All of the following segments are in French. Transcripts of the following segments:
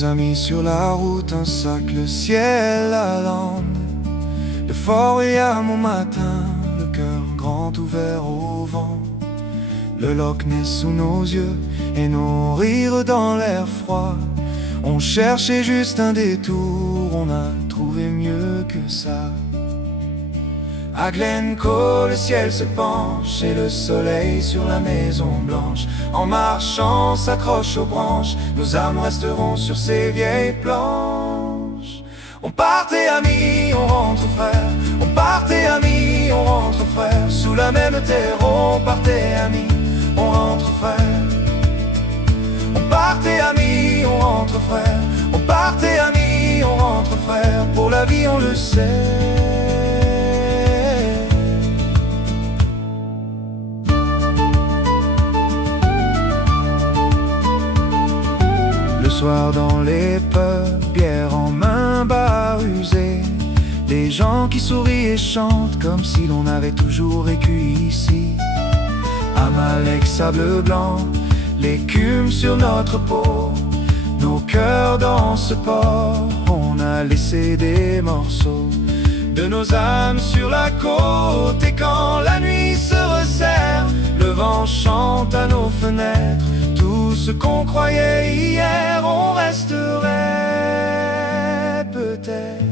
Deux amis sur la route, un sac, le ciel à l'ande. De fort et à mon matin, le cœur grand ouvert au vent. Le Loch Ness sous nos yeux et nos rires dans l'air froid. On cherchait juste un détour, on a trouvé mieux que ça. À Glencoe, le ciel se penche et le soleil sur la Maison Blanche. En marchant, s'accroche aux branches, nos âmes resteront sur ces vieilles planches. On partait amis, on rentre frères. On partait amis, on rentre frères. Sous la même terre, on partait amis, on rentre frères. On partait amis, on rentre frères. On partait amis, on rentre frères. Pour la vie, on le sait. Le soir dans les pubs, bière en main, bar usé. Des gens qui sourient et chantent comme si l'on avait toujours vécu ici. Amalek, sable blanc, l'écume sur notre peau. Nos cœurs dans ce port, on a laissé des morceaux de nos âmes sur la côte. Et quand la nuit se resserre, le vent chante à nos fenêtres. Tout ce qu'on croyait hier, on resterait peut-être.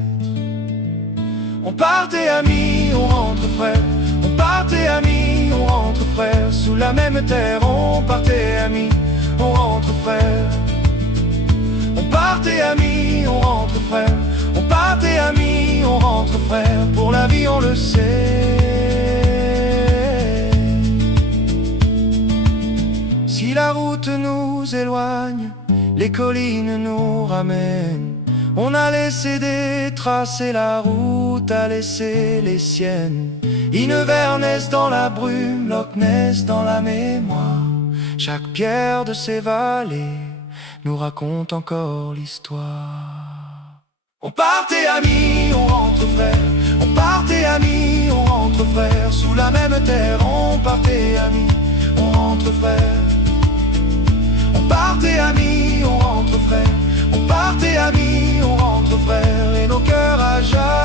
On partait amis, on rentre frères. On partait amis, on rentre frères. Sous la même terre, on partait amis, on rentre frères. On partait amis, on rentre frères. On partait amis, on rentre frères. Pour la vie, on le sait. Si la route nous éloigne, les collines nous ramènent. On a laissé des traces et la route a laissé les siennes. Inverness dans la brume, Loch Ness dans la mémoire. Chaque pierre de ces vallées nous raconte encore l'histoire. On partait amis, on rentre frères. On partait amis, on rentre frères. Sous la même terre, on partait amis, on rentre frères. On partait amis, on rentre frères. On partait amis, on rentre frères. Et nos cœurs à jamais